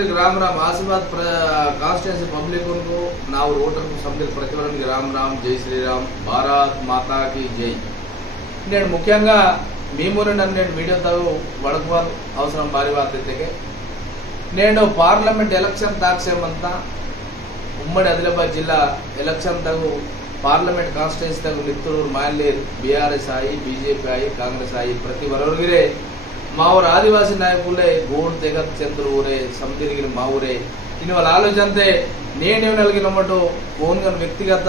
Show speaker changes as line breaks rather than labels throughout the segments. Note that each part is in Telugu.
అందరికి రామ్ రామ్ ఆశీర్వాద్ కాన్స్టిట్యున్సీ పబ్లిక్కు నా ఓటర్ సభ్యులు ప్రతివరణ రామ్ రామ్ జై శ్రీరామ్ భారత్ మాతాకి జై. నేను ముఖ్యంగా మేము నన్ను నేను మీడియాతో వడకవారు అవసరం భారీ వార్తకి నేను పార్లమెంట్ ఎలక్షన్ తాక్షేమంతా ఉమ్మడి ఆదిలాబాద్ జిల్లా ఎలక్షన్ తగు పార్లమెంట్ కాన్స్టిట్యున్సీ తగు నిత్తూరు మాయలేరు బీఆర్ఎస్ ఆయి బీజేపీ ఆయి కాంగ్రెస్ ఆయి ప్రతి వరవరిగిరే మా ఊరు ఆదివాసీ నాయకులే గోడ్ తెగ చంద్ర ఊరే సమతిరిగిన మా ఊరే. ఇన్ని వాళ్ళ ఆలోచన అంతే నేనేమనగలిగినమ్మటో ఓన్గా వ్యక్తిగత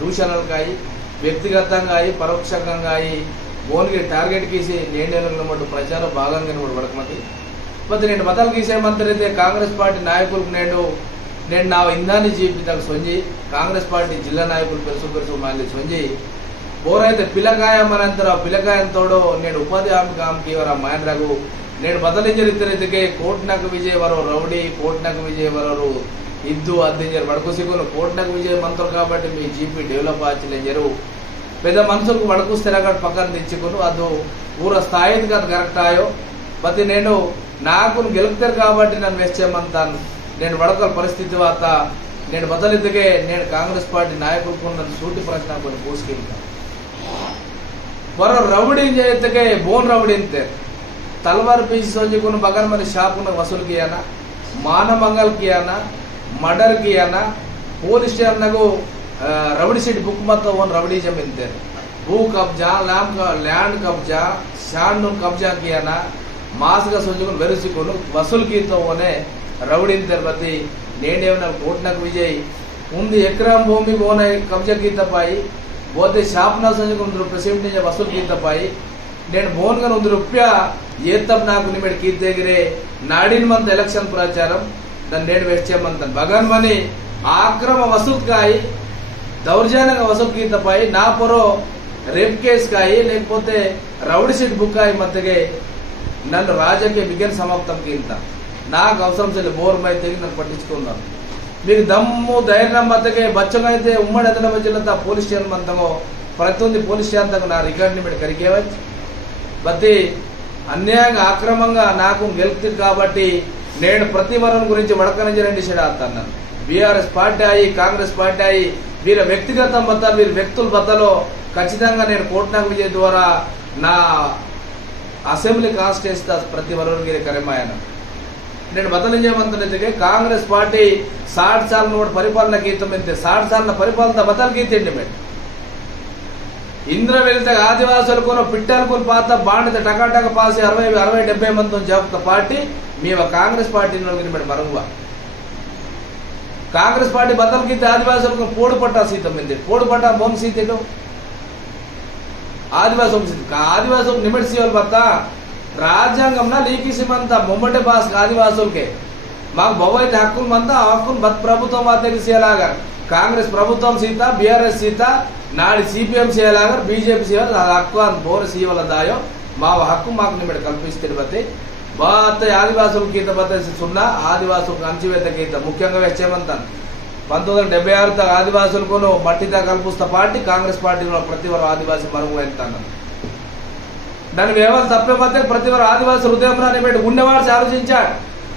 దూషణలు కాయి వ్యక్తిగతంగా అయి పరోక్షంగా అయి ఓన్కి టార్గెట్ గీసి నేనేమనగలిగినమ్మటో ప్రచారం భాగంగా కూడా పడకమతి మరి నేను మతాలు గీసేమంతరైతే కాంగ్రెస్ పార్టీ నాయకులకు నేను నేను నా ఇందాన్ని జీవితానికి సొంజి కాంగ్రెస్ పార్టీ జిల్లా నాయకులు పెరుసు పెరుసు మళ్ళీ సొంజి పోరైతే పిల్లకాయ మనంతర పిల్లకాయంతోడు నేను ఉపాధి హామీ కామకి వర మహేంద్రకు. నేను బదలించిన ఇతరైతే కోట్నకు విజయ వరో రౌడీ కోట్నకు విజయవరం ఇద్దు అందించారు వడకు సిగ్గును కోట్నకు విజయ మంత్రులు కాబట్టి మీ జీపీ డెవలప్ ఆచరించారు పెద్ద మనుషులకు వడకు స్థిరంగా పక్కన తెచ్చుకుని అది ఊర స్థాయికి కాదు కరెక్ట్ ఆయో. ప్రతి నేను నాకు గెలుపుతారు కాబట్టి నన్ను వేస్ట్ చేయమంటాను. నేను వడకల పరిస్థితి వార్త. నేను బదలిద్దకే నేను కాంగ్రెస్ పార్టీ నాయకులకు నన్ను సూటి ప్రశ్న కొన్ని పోసుకెళ్తాను ಬರೋ ರೌಡಿ ಜೊತೆಗೆ ಬೋನ್ ರೌಡಿ ಅಂತಾರೆ ತಲ್ವಾರ್ ಪೀಸ್ ಸೋಜಿಗೂ ಬಗನ್ ಮನೆ ಶಾಪ್ನ ವಸೂಲ್ ಕಿಯಾನ ಮಾನಮಂಗಲ್ ಕಿಯಾನ ಮರ್ಡರ್ ಕಿಯಾನ ಪೊಲೀಸ್ ಸ್ಟೇಷನ್ನಾಗೂ ರೌಡಿ ಸೀಟ್ ಬುಕ್ ಮತ್ತು ಒಂದು ರೌಡಿಜಮ್ ಅಂತಾರೆ ಭೂ ಕಬ್ಜಾ ಲ್ಯಾಂಡ್ ಲ್ಯಾಂಡ್ ಕಬ್ಜಾ ಶಾಂಡ್ ಕಬ್ಜಾ ಕಿಯಾನ ಮಾಸ್ಗ ಸೋಜಿಗೂ ಬೆರೆಸಿಕೊಂಡು ವಸೂಲ್ ಕೀತವನೇ రౌడీ తిరుపతి నేనేమన్నా కోట్లకు విజయ్ ఉంది ఎకరం భూమి కోన కబ్జా గీతపై పోతే ಶಾಪ್ನ ಸಂಜೆಗೆ ಒಂದು ರೂಪಾಯಿ ಪರ್ಸೆಂಟೇಜ್ ವಸೂಲ್ ಕೀತಪ್ಪಾಯಿ నేను బోన్గా ಒಂದು రూపాయ ఏత్తప్ నాకు నిమిడి కీర్తెగిరే నాడిన మంత్ ఎలక్షన్ ప్రచారం దాన్ని నేను వేసేయమంతాను భగన్ మని ఆక్రమ వసూత్ కాయి దౌర్జన్యంగా వసూలు కీతపాయి నా పొరో రేప్ కేసు కాయి లేకపోతే రౌడీ సీట్ బుక్ అయి మధ్యగే నన్ను రాజకీయ విజ్ఞాన సమాప్తం కీంత నాకు అవసరం చెల్లి బోర్ మై తెగి నన్ను పట్టించుకున్నాను మీకు దమ్ము ధైర్యం బద్దకే బచ్చమైతే ఉమ్మడి ఆదిలాబాద్ జిల్లా పోలీస్ స్టేషన్ మంతమో ప్రతి పోలీస్ స్టేషన్ తగ్గ నా రికార్డుని మీరు కరిగేవచ్చు ప్రతి అన్యాయంగా ఆక్రమంగా నాకు గెలుపుతుంది కాబట్టి నేను ప్రతి వరం గురించి వడకరించి రెండు చెడాస్తాను బీఆర్ఎస్ పార్టీ అయ్యి కాంగ్రెస్ పార్టీ అయ్యి వీరి వ్యక్తిగత బత్తాలు వీరి వ్యక్తుల బద్దలో ఖచ్చితంగా నేను కోట్నాకు విజయ్ ద్వారా నా అసెంబ్లీ కాన్స్టిట్యూన్సీ ప్రతి వరం కరిమాయన. నేను ಬದಲಿಗೆ ಬಂದ కాంగ్రెస్ పార్టీ ಪಾರ್ಟಿ కూడా పరిపాలన గీతం ಪರಿಪಾಲನಾ ಗೀತಮಂತೆ ಸಾಠ್ ಸಾಲ ಪರಿಪಾಲನ ಬದಲ್ ಗೀತಿಂಡಿ ಮೇಲೆ ఇంద్ర వెళితే ఆదివాసులకున్న పిట్టలకున్న పాత బాండిత టకాటక పాసి అరవై అరవై డెబ్బై మంది చేపుత పార్టీ మేము కాంగ్రెస్ పార్టీ నలుగురి మేడం మరంగు కాంగ్రెస్ పార్టీ బదలకితే ఆదివాసులకు పోడు పట్టా సీతం ఏంది? పోడు పట్టా బొమ్మ సీతడు ఆదివాసం సీత. ఆదివాసం నిమిడి సీవలు భర్త రాజ్యాంగంలో లీకిసిమంత ముమ్మటి బాస్ ఆదివాసులకే. మాకు భవైతే హక్కులు మంతా ఆ హక్కులు బత్ ప్రభుత్వం వారికి చేయలాగా కాంగ్రెస్ ప్రభుత్వం సీత బీఆర్ఎస్ సీత నాడి సిపిఎం చేయలాగా బీజేపీ చేయాలి హక్కు అని బోర సీవల దాయో. మా హక్కు మాకు నిమిడ కల్పిస్తే బతి బాత ఆదివాసుల గీత బత సున్నా ఆదివాసులకు అంచివేత గీత ముఖ్యంగా వచ్చేమంతాను పంతొమ్మిది వందల డెబ్బై ఆరు ఆదివాసులకు మట్టితో కల్పిస్తా పార్టీ కాంగ్రెస్ పార్టీలో ప్రతి వారు ఆదివాసీ మరుగు వెళ్తాను దాని వ్యవస్థ తప్పకపోతే ప్రతి వారు ఆదివాసి ఉద్యమం పెట్టి ఉండేవాడు ఆలోచించాడు.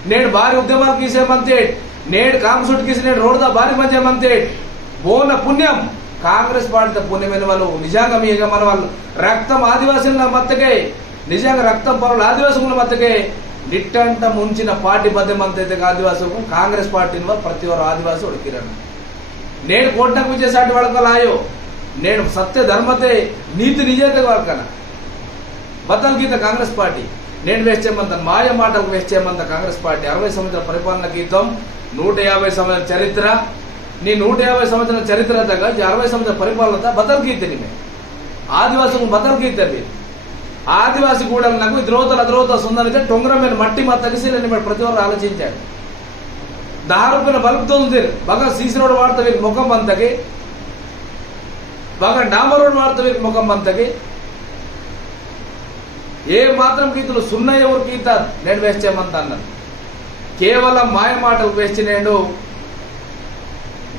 నేను భారీ ఉద్యమాలు గీసేమంతే నేడు కాంగ్రెస్ గీసి నేను రోడ్దా భారీ మంచి బోన పుణ్యం. కాంగ్రెస్ పార్టీ పుణ్యమైన వాళ్ళు నిజంగా మీ మన వాళ్ళు. రక్తం ఆదివాసుల మత్తకే. నిజంగా రక్తం పరువులు ఆదివాసుల మత్తకే. నిట్టంట ముంచిన పార్టీ బద్దమంతైతే ఆదివాసులకు కాంగ్రెస్ పార్టీని వాళ్ళు ప్రతి వారు ఆదివాసీ ఉడికిరను నేను కోటకు విజయసాటి వాళ్ళకలాయో నేను సత్య ధర్మతే నీతి నిజేత వాళ్ళకన్నా. బద్దలు గీత కాంగ్రెస్ పార్టీ నేను వేస్ట్ చేయమంత మాయ మాటలకు వేస్ట్ చేయమంత కాంగ్రెస్ పార్టీ అరవై సంవత్సరాల పరిపాలన గీతం నూట యాభై సంవత్సరాల చరిత్ర నీ నూట యాభై సంవత్సరాల చరిత్ర తగ్గ అరవై సంవత్సరాల పరిపాలన బదల్ గీత నీ ఆదివాసులకు బదల్ గీత ఆదివాసి కూడా నాకు ద్రోతల ద్రోత సుందరితే టొంగరం మీద మట్టి మా తగిసి నేను ప్రతి ఒక్కరు ఆలోచించాడు దహ రూపాయల బల్బుతో ఉంది బాగా సీసీ రోడ్ వాడతా వీరికి ముఖం అంతకి బాగా డామర్ రోడ్ వాడతా వీరికి ముఖం అంతకి ఏ మాత్రం గీతలు సున్నా ఎవరు గీత నేను వేస్ట్ అన్నారు కేవలం మాయ మాటలు వేసి నేను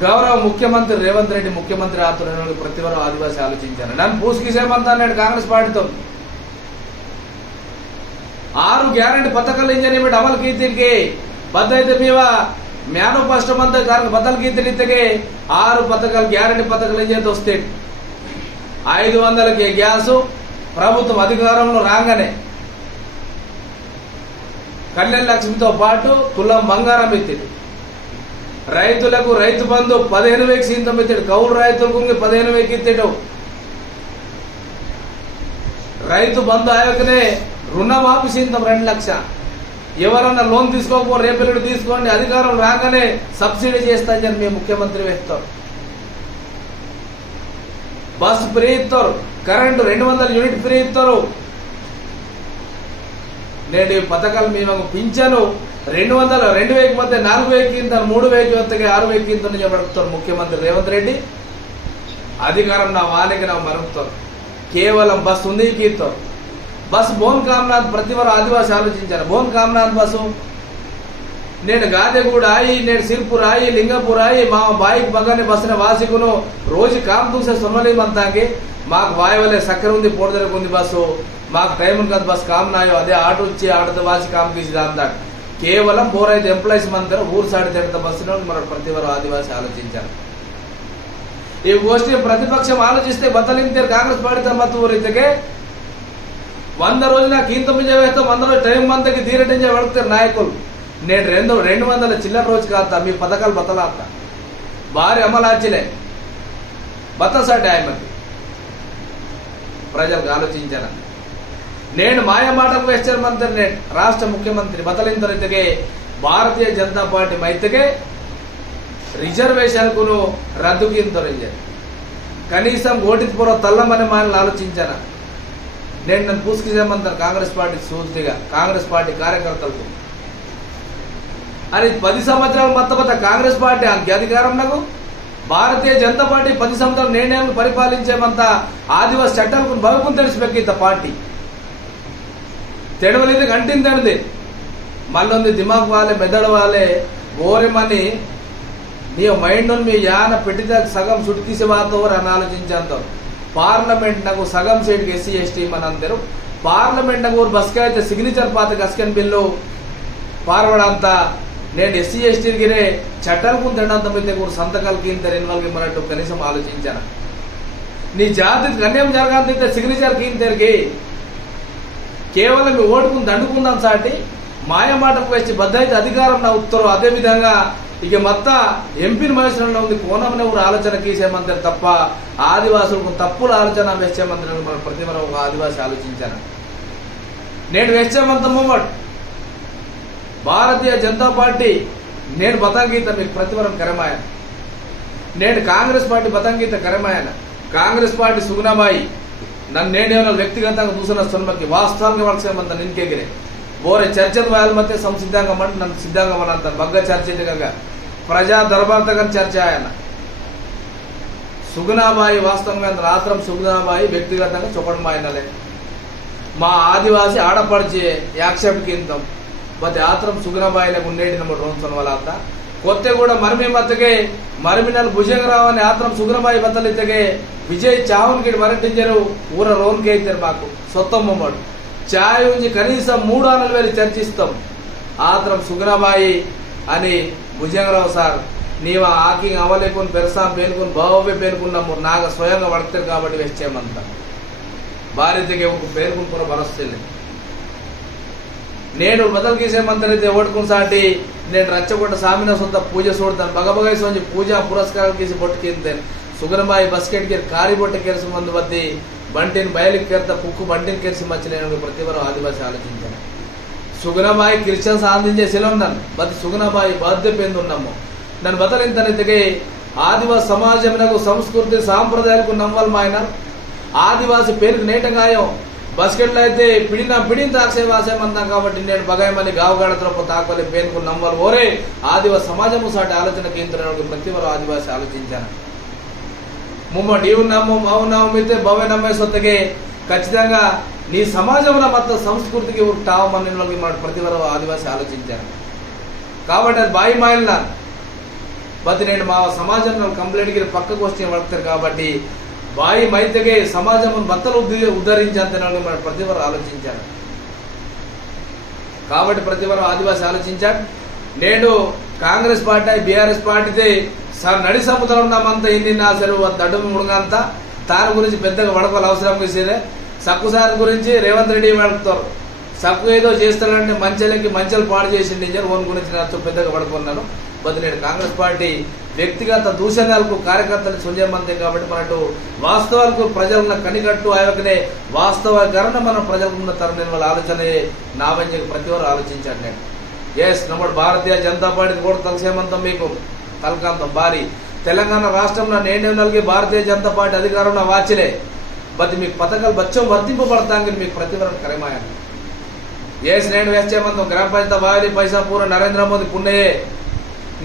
గౌరవ ముఖ్యమంత్రి రేవంత్ రెడ్డి ముఖ్యమంత్రి ఆతులను ప్రతివరం ఆదివాసి ఆలోచించాను. నన్ను పూసుకిసేమంత అన్నాడు కాంగ్రెస్ పార్టీతో. ఆరు గ్యారంటీ పథకాలు ఇంజనీ మీద అమలు కీర్తికి బద్దయితే మీవా? మేనోపష్టం అంతా దానికి బద్దలు కీర్తినిత్తగే ఆరు పథకాలు గ్యారంటీ పథకాలు ఇంజనీ వస్తే ఐదు వందలకి గ్యాసు ప్రభుత్వం అధికారంలో రాగానే కళ్యాణ లక్ష్మితో పాటు తులం బంగారం ఎత్తిడు రైతులకు రైతు బంధు పదిహేను వేకి సీతం ఎత్తాడు. కౌలు రైతులకు పదిహేను వేకి ఎత్తాడు. రైతు బంధు ఆయకనే రుణమాఫీ సీతం రెండు లక్ష. ఎవరన్నా లోన్ తీసుకోకపో రేపెల్లుడు తీసుకోండి అధికారం రాగానే సబ్సిడీ చేస్తాయని మేము ముఖ్యమంత్రి వేస్తారు. బస్ ఫ్రీ ఇస్తారు. కరెంటు రెండు వందల యూనిట్ ఫ్రీ ఇస్తారు. నేటి ఈ పథకాలు మేము పింఛను రెండు వందల రెండు వేకి పోతే నాలుగు వేకి ఇంత మూడు వేకి వస్తే ఆరు వేకి ఇంత చెప్పడుతారు ముఖ్యమంత్రి రేవంత్ రెడ్డి. అధికారం నా వానికి నా మరుపుతారు. కేవలం బస్సు ఉంది కీర్తారు బస్సు భోన్ కామనాథ్ ప్రతివారు ఆదివాసి ఆలోచించారు భోన్ కామనాథ్ బస్సు నేను గాదెగూడ ఆయి నేను సిర్పూర్ ఆయి లింగపూర్ ఆయి మా బాయికి బగానే బస్సిన వాసికును. రోజు కామ్ దూసే సొన్నలేమంతాకి మాకు వాయువలే సక్కర ఉంది పోడదరకు ఉంది బస్సు. మాకు టైం ఉంది కదా బస్ కామ్ నాయో. అదే ఆటో వచ్చి ఆటోతో వాసి కామ్ తీసి అందాడు కేవలం బోర్ అయితే ఎంప్లాయీస్ మందరూ ఊరు సాడి తిడత బస్సులో మన ప్రతివారు ఆదివాసి ఆలోచించారు ఈ గోష్ఠి ప్రతిపక్షం ఆలోచిస్తే బతలింతే కాంగ్రెస్ పార్టీ తమ్మత్తు ఊరితేకే. వంద రోజులు నాకు ఇంత మీద వంద రోజులు టైం మంతకి తీరటించే పడుతారు నాయకులు. నేను రెండు రెండు వందల చిల్లర రోజు కాస్తా మీ పథకాలు బతలాస్తా భారీ అమలాచిలే బతసాటి ఆయనకి ప్రజలకు ఆలోచించాను నేను మాయ మాటకు వేస్తారు మంత్రి నేను రాష్ట్ర ముఖ్యమంత్రి బతలింతరితగే భారతీయ జనతా పార్టీ మైతగే రిజర్వేషన్కును రద్దుకి ఇంతరించారు కనీసం పూర్వ తల్లమని మాని ఆలోచించాను నేను నన్ను పూసుకుచేయమంటాను కాంగ్రెస్ పార్టీ సూటిగా కాంగ్రెస్ పార్టీ కార్యకర్తలకు. అని పది సంవత్సరాల మొత్తం కాంగ్రెస్ పార్టీ అధికారం నాకు. భారతీయ జనతా పార్టీ పది సంవత్సరాలు నేనేళ్ళు పరిపాలించేమంత ఆదివాసి చట్టాలకు భవితం తెలిసిపెక్కి ఇంత పార్టీ. తెడవలేదు కంటిందనిది మళ్ళీ దిమాగ్ వాళ్ళే మెదడు వాళ్ళే ఓరిమని మీ మైండ్ మీ యాన పెట్టితే సగం చుట్టుకీసే వాతోరు అని ఆలోచించేంతారు పార్లమెంట్ నాకు సగం సీట్కి ఎస్సీ ఎస్టీ మన అందరూ. పార్లమెంట్ నాకు బస్కే అయితే సిగ్నేచర్ పాత గస్కెన్ బిల్లు పార్వడంతా నేను ఎస్సీ ఎస్టీగిరే చట్టాలకు తినడంత అయితే కూడా సంతకాలకి ఇంత రెన్యువల్కి ఇమ్మన్నట్టు కనీసం ఆలోచించాను. నీ జాతి కన్యం జరగాలంటే సిగ్నేచర్ ఇంతరికి కేవలం మీ ఓటుకుని దండుకుందాం సాటి మాయ మాటకు వచ్చి బద్దయితే అధికారం నా ఉత్తరం. అదే విధంగా ఇక మొత్త ఎంపీని మనుషులలో ఉంది కోణం ఊరు ఆలోచన గీసేమంటారు తప్ప ఆదివాసులకు తప్పుల ఆలోచన వేసేమంటారు మన ప్రతి మనం ఒక ఆదివాసి ఆలోచించాను. నేను వేసేమంత మూమెంట్ భారతీయ జనతా పార్టీ నేను బతంగీత మీకు ప్రతివరం కరమాయన. నేను కాంగ్రెస్ పార్టీ బతంగీత కరమాయన. కాంగ్రెస్ పార్టీ సుగుణమాయి నన్ను నేనేమో వ్యక్తిగతంగా చూసిన సొన్మకి వాస్తవంగా వాళ్ళకి నిన్కెగిరే ఓరే చర్చలు వాళ్ళ మధ్య సంసిద్ధంగా మంటే నన్ను సిద్ధంగా మనంత బగ్గ చర్చగా ప్రజా దర్బార్తగా చర్చ ఆయన. సుగుణాబాయి వాస్తవంగా రాత్రం సుగుణాబాయి వ్యక్తిగతంగా చొప్పడం ఆయనలే మా ఆదివాసి ఆడపడిచే యాక్షేప్ కేంద్రం ಮತ್ತೆ ಆತರಂ ಸುಗನಬಾಯಿಲೆ ಉಂಡೇಡಿ ನಮ್ಮ ರೋನ್ಸನ್ ವಲ ಅಂತ ಕೊತ್ತೆ ಕೂಡ ಮರ್ಮಿ ಮತ್ತಗೆ ಮರ್ಮಿನಲ್ಲಿ ಭುಜಂಗರಾವ್ అని ఆత్రం సుగనబాయి బతలితగే విజయ్ చావన్ గిడి మరటింజరు ఊర రోన్కి అయితే మాకు సొత్తం మొమ్మడు చాయ్ ఉంచి కనీసం మూడు ఆనలు వేలు చర్చిస్తాం ఆత్రం సుగనబాయి అని భుజంగరావు సార్ నీవు ఆకింగ్ అవలేకొని పెరసాం పేనుకొని బావే పేనుకున్నాము నాగ స్వయంగా పడతారు కాబట్టి వచ్చామంత భార్యతకి పేరుకుని కూడా భరోసా నేను మొదలు గీసే మంత్రైతే ఓడుకుని సాటి నేను రచ్చగొట్ట సామిన సొంత పూజ సూడతాను. బగబగై పూజ పూజా గీసి ಗೀಸಿ ಬೊಟ್ಟಕ್ಕಿಂತೇನೆ బస్కెట్ ಬಸ್ಕೆಟ್ಗೆ కారి బొట్ట ಕೆಲಸ మందు వద్ది. బంటిని బయలుకి కెరత పుక్కు బంటిని కెరిసి ప్రతి ప్రతివారం ఆదివాసి ఆలోచించాను. సుగుణబాయి క్రిస్టియన్స్ ఆనందించే శిలం నన్ను. బతి సుగుణబాయి బాధ్యపేందు ఉన్నాము నన్ను బతలింతనెత్తికి ఆదివాసి సమాజమునకు సంస్కృతి సాంప్రదాయాలకు నమ్మలం ఆయన ఆదివాసి పేరుకు నేటగాయం బస్కెట్లో అయితే పిడిన పిడిన తాక్సే వాసేమంతాం కాబట్టి నేను బగాయమని గావగాడతో తాకలే పేరుకు నమ్మలు ఓరే ఆదివాసి సమాజము సాటి ఆలోచన కేంద్రానికి ప్రతివారు ఆదివాసి ఆలోచించాను. ముమ్మటి ఉన్నాము అవునాము అయితే భవే నమ్మే సొత్తగే ఖచ్చితంగా నీ సమాజంలో మొత్తం సంస్కృతికి టావమని మన ప్రతివారు ఆదివాసి ఆలోచించాను. కాబట్టి అది బాయి మాయల బతి నేను మా సమాజంలో కంప్లైంట్కి పక్కకు వచ్చి వడతారు కాబట్టి వాయి మైతగే సమాజం బత్తలు ఉద్ధరించేంత మన ప్రతివారు ఆలోచించారు. కాబట్టి ప్రతివారు ఆదివాసి ఆలోచించాడు నేడు కాంగ్రెస్ పార్టీ బీఆర్ఎస్ పార్టీతే సార్ నడి సముద్రం నమ్మంత ఇన్ని నా సెలవు దడ్డు ముడుగంతా దాని గురించి పెద్దగా వడకోవాలి అవసరం వేసేదే సక్కు సార్ గురించి రేవంత్ రెడ్డి వడుకుతారు సక్కు ఏదో చేస్తాడంటే మంచలకి మంచలు పాడు చేసిండి ఓన్ గురించి నాతో పెద్దగా పడుకున్నాను బట్ నేను కాంగ్రెస్ పార్టీ వ్యక్తిగత దూషణాలకు కార్యకర్తలు సుజయమంతే కాబట్టి మనటు వాస్తవాలకు ప్రజలను కనికట్టు ఆయనకనే వాస్తవీకరణ మన ప్రజలకు ఉన్న తరుణ వాళ్ళ ఆలోచన నావని ప్రతి వారు ఆలోచించాను నేను. ఎస్ నమ్మడు భారతీయ జనతా పార్టీ కూడా తలసేమంతం మీకు. తలకాంతం భారీ. తెలంగాణ రాష్ట్రంలో నేనే నలిగి భారతీయ జనతా పార్టీ అధికారంలో వాచిలే. బట్ మీకు పథకాలు బచ్చం వర్తింపబడతాంగి మీకు ప్రతివరం కరమాయని ఎస్ నేను వేస్తేమంతం గ్రామ పంచాయతీ బావి పైసాపూర్ నరేంద్ర మోదీ పుణ్యయే.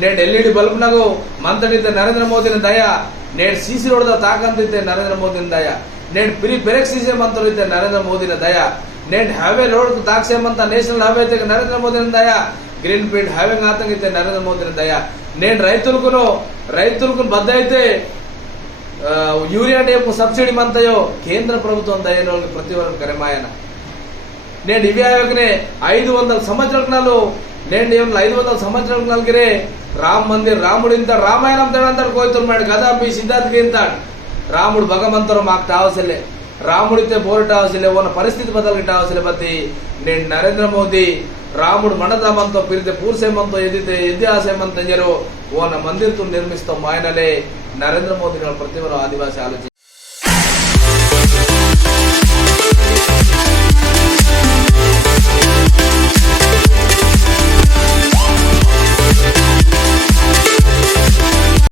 నేను ఎల్ఈడి బల్బునకు మంతడితే నరేంద్ర మోదీని దయ నేడు సీసీ రోడ్డుతో తాకంతితే నరేంద్ర మోదీని దయ నేను ప్రీ బ్రేక్ సీసీ మంత్రులైతే నరేంద్ర మోదీని దయ నేడు హైవే రోడ్కు తాక్సేమంత నేషనల్ హైవే అయితే నరేంద్ర మోదీని దయ గ్రీన్ ఫీల్డ్ హైవే ఆతంకైతే నరేంద్ర మోదీని దయ. నేను రైతులకును రైతులకు బద్దయితే యూరియా డేపు సబ్సిడీ మంతయో కేంద్ర ప్రభుత్వం దయలోకి ప్రతి వరకు కరమాయన నేను ఇవి ఆయోగనే ఐదు వందల సంవత్సరాల నాలు నేను ఐదు వందల సంవత్సరాల నాలుగురే రామ్ మందిర్ రాముడు ఇంత రామాయణం తడంతడు కోరుతున్నాడు కదా మీ సిద్ధార్థకి ఇంతాడు రాముడు భగవంతుడు మాకు టావసలే రాముడితే బోరు అవసలే ఉన్న పరిస్థితి బదలకి అవసరం బతి. నేను నరేంద్ర మోదీ రాముడు మనదామంతో పిలితే పూర్సేమంతో ఎదితే ఎదిహాసేమంతో జరో ఓన మందిర్తో నిర్మిస్తాం ఆయనలే. నరేంద్ర మోదీ ప్రతిభలో ఆదివాసీ ఆదివాసి